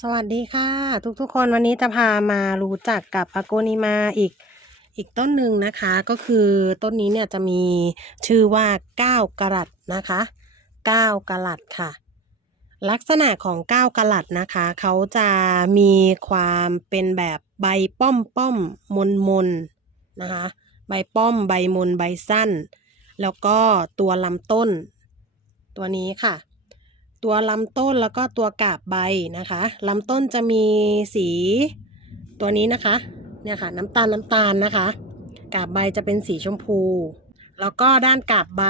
สวัสดีค่ะ ทุกๆคนวันนี้จะพามารู้จักกับอโกนิมาอีกอีกต้นหนึ่งนะคะ ก็คือต้นนี้เนี่ยจะมีชื่อว่าก้าวกะรัตนะคะก้าวกะรัตค่ะ ลักษณะของก้าวกะรัตนะคะ เขาจะมีความเป็นแบบใบป้อมป้อมมนมนนะคะ ใบป้อมใบมนใบสั้น แล้วก็ตัวลำต้น ตัวนี้ค่ะ ตัวลำต้นแล้วก็ตัวกาบใบนะคะลำต้นจะมีสีตัวนี้นะคะเนี่ยค่ะน้ำตาลน้ำตาลนะคะ กาบใบจะเป็นสีชมพู แล้วก็ด้านกาบใบ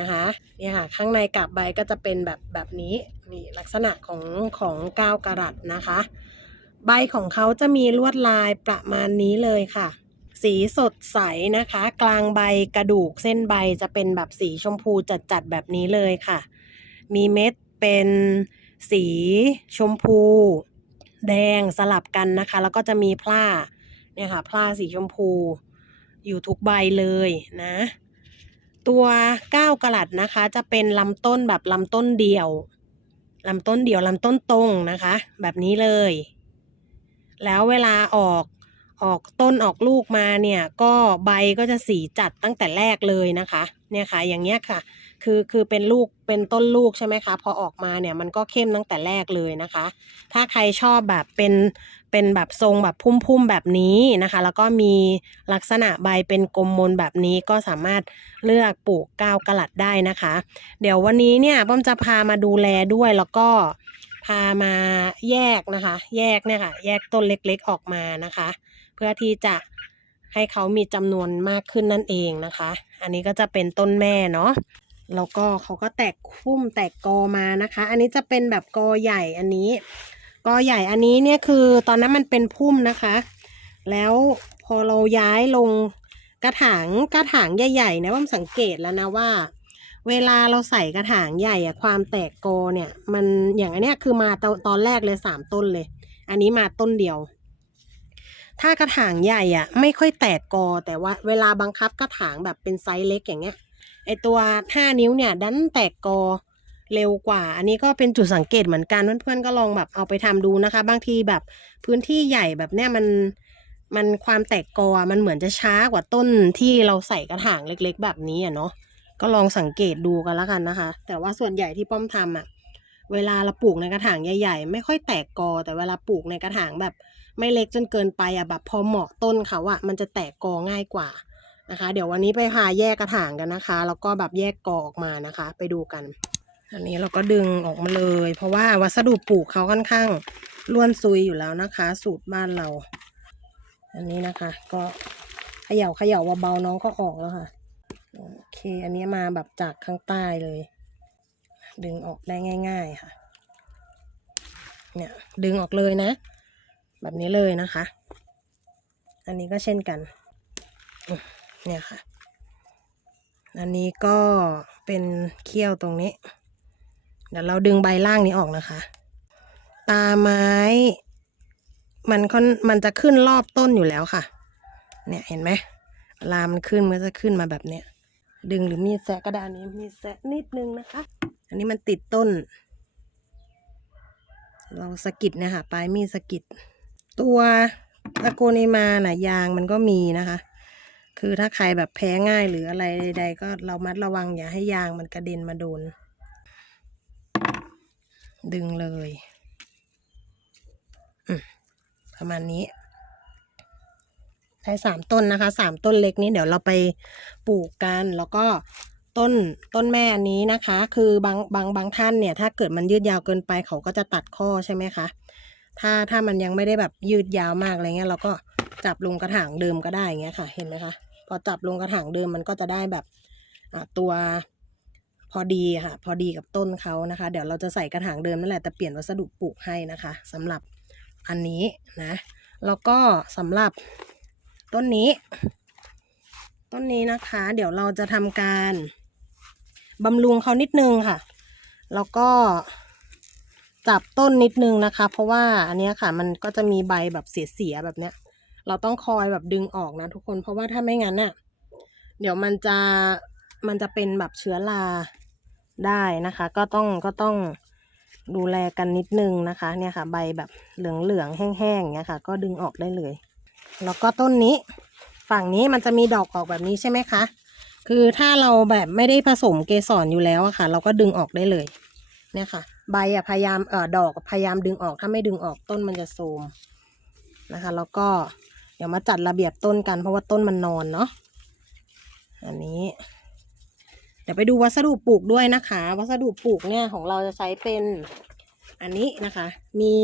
นะคะเนี่ยค่ะข้างในกาบใบก็จะเป็นแบบแบบนี้นี่ลักษณะของของก้าวกะรัตนะคะ ใบของเขาจะมีลวดลายประมาณนี้เลยค่ะ สีสดใสนะคะ กลางใบกระดูกเส้นใบจะเป็นแบบสีชมพูจัดๆแบบนี้เลยค่ะ มีเม็ด เป็นสีชมพู แดงสลับกันนะคะ แล้วก็จะมีพลาเนี่ยค่ะพลาสีชมพู อยู่ทุกใบเลยนะ ตัวก้าวกะลัดนะคะจะเป็นลำต้นแบบลำต้นเดี่ยวลำต้นเดี่ยวลำต้นตรงนะคะ แบบนี้เลย แล้วเวลาออกออกต้นออกลูกมาเนี่ย ก็ใบก็จะสีจัดตั้งแต่แรกเลยนะคะ เนี่ยค่ะอย่างเงี้ยค่ะ คือคือเป็นลูกเป็นต้นลูกใช่ไหมคะ พอออกมาเนี่ยมันก็เข้มตั้งแต่แรกเลยนะคะ ถ้าใครชอบแบบเป็นเป็นแบบทรงแบบพุ่มๆแบบนี้นะคะ แล้วก็มีลักษณะใบเป็นกลมมนแบบนี้ก็สามารถเลือกปลูกก้าวกะลัดได้นะคะ เดี๋ยววันนี้เนี่ยป้อมจะพามาดูแลด้วยแล้วก็พามาแยกนะคะ แยกเนี่ยค่ะ แยกต้นเล็กๆออกมานะคะ เพื่อที่จะให้เขามีจำนวนมากขึ้นนั่นเองนะคะ อันนี้ก็จะเป็นต้นแม่เนาะ แล้วก็เขาก็แตกคุ้มแตกกอมานะคะ อันนี้จะเป็นแบบกอใหญ่อันนี้ กอใหญ่อันนี้เนี่ยคือตอนนั้นมันเป็นพุ่มนะคะ แล้วพอเราย้ายลงกระถางกระถางใหญ่ๆนะว่าสังเกตแล้วนะว่า เวลาเราใส่กระถางใหญ่อะความแตกกอเนี่ย มันอย่างอันเนี้ยคือมาตอนตอนแรกเลยสามต้นเลย อันนี้มาต้นเดียว ถ้ากระถางใหญ่อะไม่ค่อยแตกกอแต่ว่าเวลาบังคับกระถางแบบเป็นไซส์เล็กอย่างเงี้ย ไอตัว5นิ้วเนี่ยดันแตกกอเร็วกว่า อันนี้ก็เป็นจุดสังเกตเหมือนกันเพื่อนๆก็ลองแบบเอาไปทำดูนะคะ บางทีแบบพื้นที่ใหญ่แบบเนี้ยมันมันความแตกกอมันเหมือนจะช้ากว่าต้นที่เราใส่กระถางเล็กๆ แบบนี้อะเนาะก็ลองสังเกตดูกันแล้วกันนะคะ แต่ว่าส่วนใหญ่ที่ป้อมทำอะเวลาเราปลูกในกระถางใหญ่ ๆ ไม่ค่อยแตกกอ แต่เวลาปลูกในกระถางแบบ ไม่เล็กจนเกินไปอะแบบพอเหมาะต้นเขาอะมันจะแตกกอง่ายกว่า นะคะ เดี๋ยววันนี้ไปพาแยกกระถางกันนะคะ แล้วก็แบบแยกกอออกมานะคะ ไปดูกัน อันนี้เราก็ดึงออกมาเลย เพราะว่าวัสดุปลูกเขาค่อนข้างล้วนซุยอยู่แล้วนะคะ สูตรบ้านเรา อันนี้นะคะ ก็เขย่าเขย่าเบาๆน้องก็ออกแล้วค่ะโอเคอันนี้มาแบบจากข้างใต้เลย ดึงออกได้ง่าย ๆค่ะ เนี่ยดึงออกเลยนะ แบบนี้เลยนะคะ อันนี้ก็เช่นกัน เนี่ยค่ะ อันนี้ก็เป็นเขี้ยวตรงนี้ เดี๋ยวเราดึงใบล่างนี้ออกนะคะ ตาไม้ มันค่อนมันจะขึ้นรอบต้นอยู่แล้วค่ะ เนี่ยเห็นไหมลามันขึ้นมันจะขึ้นมาแบบเนี้ย ดึงหรือมีดแซะกระดานนี้มีดแซะนิดนึงนะคะ อันนี้มันติดต้น เราสะกิดเนี่ยค่ะปลายมีดสะกิด ตัวตะโกนิมาน่ะยางมันก็มีนะคะ คือถ้าใครแบบแพ้ง่ายหรืออะไรใด ๆ ก็เรามัดระวังอย่าให้ยางมันกระเด็นมาโดน ดึงเลยประมาณนี้ได้สามต้นนะคะสามต้นเล็กนี้เดี๋ยวเราไปปลูกกันแล้วก็ต้นต้นแม่อันนี้นะคะ คือบางบางบางท่านเนี่ย ถ้าเกิดมันยืดยาวเกินไปเขาก็จะตัดข้อใช่ไหมคะถ้าถ้ามันยังไม่ได้แบบยืดยาวมากอะไรเงี้ยเราก็จับลงกระถางเดิมก็ได้อย่างเงี้ยค่ะ เห็นไหมคะ พอจับลงกระถางเดิมมันก็จะได้แบบตัวพอดีค่ะ พอดีกับต้นเขานะคะ เดี๋ยวเราจะใส่กระถางเดิมนั่นแหละแต่เปลี่ยนวัสดุปลูกให้นะคะสำหรับอันนี้นะแล้วก็สำหรับต้นนี้ ต้นนี้นะคะ เดี๋ยวเราจะทำการบำรุงเขานิดนึงค่ะ แล้วก็จับต้นนิดนึงนะคะ เพราะว่าอันนี้ค่ะมันก็จะมีใบแบบเสียๆแบบเนี้ย เราต้องคอยแบบดึงออกนะทุกคน เพราะว่าถ้าไม่งั้นน่ะ เดี๋ยวมันจะมันจะเป็นแบบเชื้อราได้นะคะ ก็ต้องก็ต้องดูแลกันนิดนึงนะคะ เนี่ยค่ะ ใบแบบเหลืองๆแห้งๆอย่างเงี้ยค่ะ ก็ดึงออกได้เลย แล้วก็ต้นนี้ ฝั่งนี้มันจะมีดอกออกแบบนี้ใช่ไหมคะ คือถ้าเราแบบไม่ได้ผสมเกสรอยู่แล้วอะค่ะ เราก็ดึงออกได้เลย เนี่ยค่ะ ใบอะพยายามเอ่อดอกพยายามดึงออกถ้าไม่ดึงออกต้นมันจะโทรมนะคะ แล้วก็ เดี๋ยวมาจัดระเบียบต้นกันเพราะว่าต้นมันนอนเนาะอันนี้ เดี๋ยวไปดูวัสดุปลูกด้วยนะคะ วัสดุปลูกเนี่ยของเราจะใช้เป็นอันนี้นะคะ มี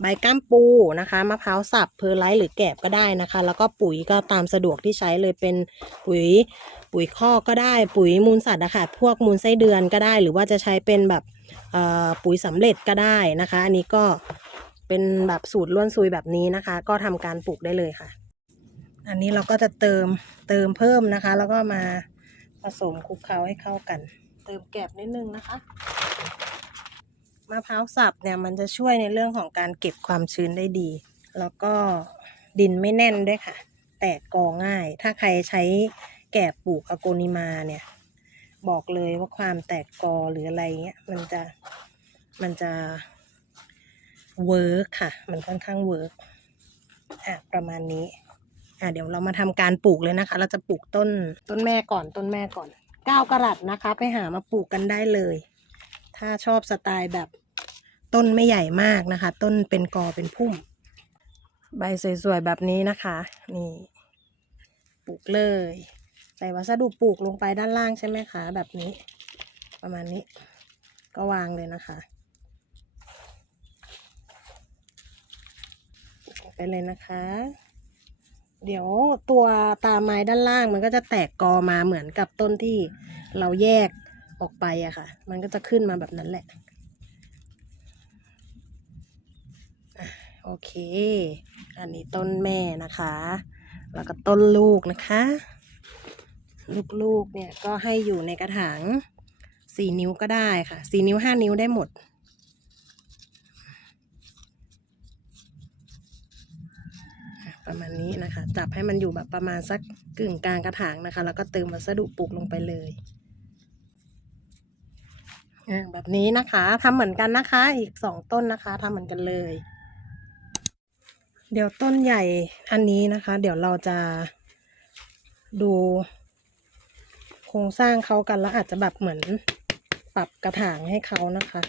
ใบก้ามปูนะคะมะพร้าวสับเพอร์ไลท์หรือแกบก็ได้นะคะ แล้วก็ปุ๋ยก็ตามสะดวกที่ใช้เลยเป็นปุ๋ยปุ๋ยคอกก็ได้ ปุ๋ยมูลสัตว์นะคะพวกมูลไส้เดือนก็ได้ หรือว่าจะใช้เป็นแบบปุ๋ยสำเร็จก็ได้นะคะ อันนี้ก็ เป็นแบบสูตรล้วนซุยแบบนี้นะคะ ก็ทำการปลูกได้เลยค่ะ อันนี้เราก็จะเติมเติมเพิ่มนะคะ แล้วก็มาผสมคลุกเคล้าให้เข้ากัน เติมแกบนิดนึงนะคะมะพร้าวสับเนี่ยมันจะช่วยในเรื่องของการเก็บความชื้นได้ดี แล้วก็ดินไม่แน่นด้วยค่ะ แตกกอง่าย ถ้าใครใช้แกบปลูกอโกนิมาเนี่ย บอกเลยว่าความแตกกอหรืออะไรเงี้ยมันจะมันจะ เวิร์กค่ะ มันค่อนข้างเวิร์กอะประมาณนี้ อะเดี๋ยวเรามาทำการปลูกเลยนะคะ เราจะปลูกต้นต้นแม่ก่อนต้นแม่ก่อนเก้ากระดัดนะคะ ไปหามาปลูกกันได้เลย ถ้าชอบสไตล์แบบต้นไม่ใหญ่มากนะคะ ต้นเป็นกอเป็นพุ่ม ใบสวยๆแบบนี้นะคะ นี่ปลูกเลยใส่วัสดุปลูกลงไปด้านล่างใช่ไหมคะ แบบนี้ ประมาณนี้ก็วางเลยนะคะปลูก ไปเลยนะคะ เดี๋ยวตัวตาไม้ด้านล่างมันก็จะแตกกอมาเหมือนกับต้นที่เราแยกออกไปอะค่ะ มันก็จะขึ้นมาแบบนั้นแหละโอเค อันนี้ต้นแม่นะคะ แล้วก็ต้นลูกนะคะ ลูกๆเนี่ยก็ให้อยู่ในกระถางสี่นิ้วก็ได้ค่ะสี่นิ้วห้านิ้วได้หมด ประมาณนี้นะคะ จับให้มันอยู่แบบประมาณสักกึ่งกลางกระถางนะคะ แล้วก็เติมวัสดุปลูกลงไปเลยแบบนี้นะคะทำเหมือนกันนะคะ อีกสองต้นนะคะทำเหมือนกันเลย เดี๋ยวต้นใหญ่อันนี้นะคะ เดี๋ยวเราจะดูโครงสร้างเขากันแล้วอาจจะแบบเหมือนปรับกระถางให้เขานะคะ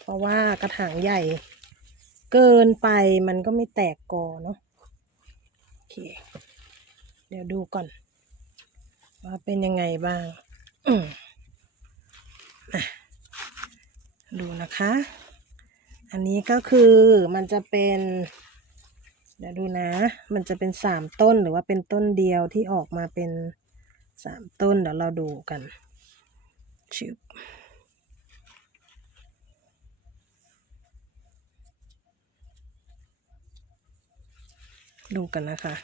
เพราะว่ากระถางใหญ่เกินไปมันก็ไม่แตกกอเนาะ เค เดี๋ยวดูก่อน ว่าเป็นยังไงบ้างอืมอะดูนะคะ อันนี้ก็คือมันจะเป็น เดี๋ยวดูนะ มันจะเป็นสามต้นหรือว่าเป็นต้นเดียวที่ออกมาเป็นสามต้นเดี๋ยวเราดูกันชิบ ดูกันนะคะ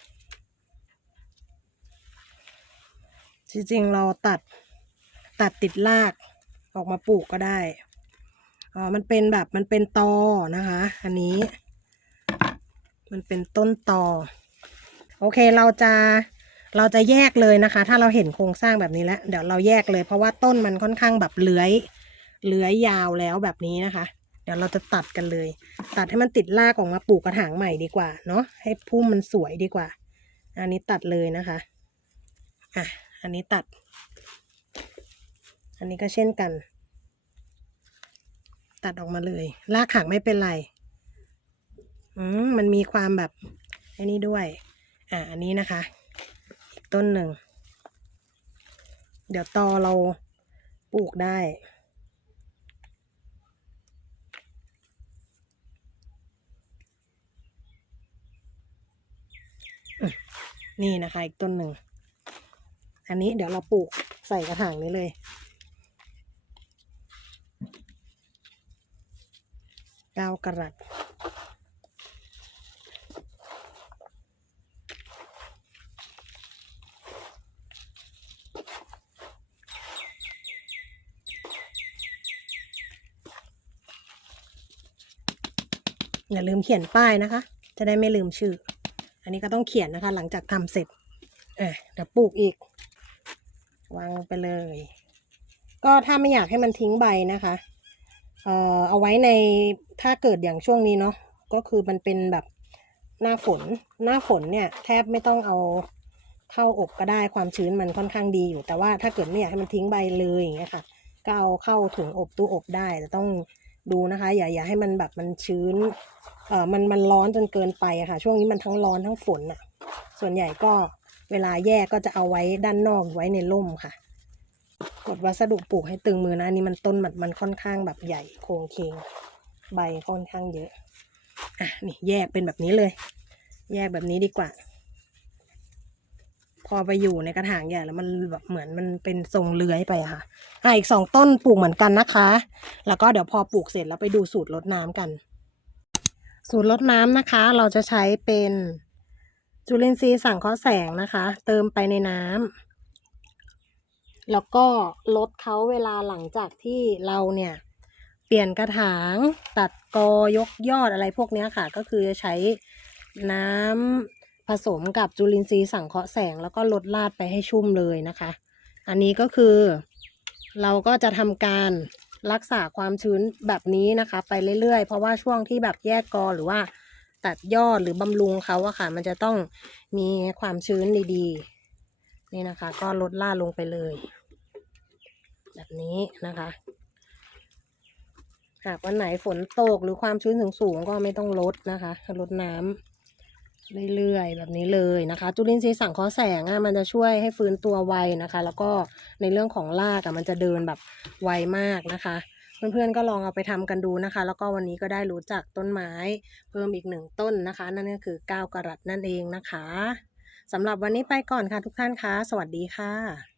จริงๆเราตัดตัดติดรากออกมาปลูกก็ได้อ๋อมันเป็นแบบมันเป็นตอนะคะ อันนี้ มันเป็นต้นตอ โอเคเราจะเราจะแยกเลยนะคะ ถ้าเราเห็นโครงสร้างแบบนี้แล้ว เดี๋ยวเราแยกเลยเพราะว่าต้นมันค่อนข้างแบบเลื้อย เลื้อยยาวแล้วแบบนี้นะคะ ดี๋ยวเราจะตัดกันเลย ตัดให้มันติดรากออกมาปลูกกระถางใหม่ดีกว่าเนาะให้พุ่มมันสวยดีกว่า อันนี้ตัดเลยนะคะอะอันนี้ตัด อันนี้ก็เช่นกัน ตัดออกมาเลยรากหักไม่เป็นไรอืมมันมีความแบบไอ้นี่ด้วย อะอันนี้นะคะ อีกต้นหนึ่ง เดี๋ยวตอเราปลูกได้ นี่นะคะอีกต้นหนึ่ง อันนี้เดี๋ยวเราปลูกใส่กระถางนี้เลยเก้ากระดัดอย่าลืมเขียนป้ายนะคะ จะได้ไม่ลืมชื่อ อันนี้ก็ต้องเขียนนะคะ หลังจากทำเสร็จอะเดี๋ยวปลูกอีก วางลงไปเลย ก็ถ้าไม่อยากให้มันทิ้งใบนะคะเอ่อเอาไว้ในถ้าเกิดอย่างช่วงนี้เนาะก็คือมันเป็นแบบหน้าฝนหน้าฝนเนี่ย แทบไม่ต้องเอาเข้าอบก็ได้ความชื้นมันค่อนข้างดีอยู่ แต่ว่าถ้าเกิดไม่อยากให้มันทิ้งใบเลยอย่างเงี้ยค่ะก็เอาเข้าถุงอบตู้อบได้แต่ต้อง ดูนะคะ อย่าอย่าให้มันแบบมันชื้นเอ่อมันมันร้อนจนเกินไปอะค่ะ ช่วงนี้มันทั้งร้อนทั้งฝนอะส่วนใหญ่ก็เวลาแยกก็จะเอาไว้ด้านนอกไว้ในร่มค่ะ กดวัสดุปลูกให้ตึงมือนะอันนี้มันต้นมันมันค่อนข้างแบบใหญ่โครงเคงใบค่อนข้างเยอะอะนี่แยกเป็นแบบนี้เลย แยกแบบนี้ดีกว่า พอไปอยู่ในกระถางใหญ่แล้วมันแบบเหมือนมันเป็นทรงเลื้อยไปอะค่ะอะอีกสองต้นปลูกเหมือนกันนะคะ แล้วก็เดี๋ยวพอปลูกเสร็จแล้วไปดูสูตรรดน้ำกัน สูตรรดน้ำนะคะ เราจะใช้เป็นจุลินทรีย์สังเคราะห์แสงนะคะ เติมไปในน้ำแล้วก็ลดเขาเวลาหลังจากที่เราเนี่ยเปลี่ยนกระถางตัดกอยกยอดอะไรพวกนี้ค่ะ ก็คือจะใช้น้ำ ผสมกับจุลินทรีย์สังเคราะห์แสงแล้วก็ลดลาดไปให้ชุ่มเลยนะคะ อันนี้ก็คือเราก็จะทำการรักษาความชื้นแบบนี้นะคะ ไปเรื่อยๆ เพราะว่าช่วงที่แบบแยกกอหรือว่าตัดยอดหรือบำรุงเขาอะค่ะ มันจะต้องมีความชื้นดีๆ นี่นะคะ ก็ลดล่าดลงไปเลย แบบนี้นะคะ หากวันไหนฝนตกหรือความชื้นสูงๆก็ไม่ต้องลดนะคะ ลดน้ำ เรื่อยๆแบบนี้เลยนะคะ จุลินทรีย์สังเคราะห์แสงอะมันจะช่วยให้ฟื้นตัวไวนะคะ แล้วก็ในเรื่องของรากอะมันจะเดินแบบไวมากนะคะเพื่อนๆก็ลองเอาไปทำกันดูนะคะ แล้วก็วันนี้ก็ได้รู้จักต้นไม้เพิ่มอีกหนึ่งต้นนะคะ นั่นก็คือก้าวกระดัตนั่นเองนะคะสำหรับวันนี้ไปก่อนค่ะทุกท่านคะสวัสดีค่ะ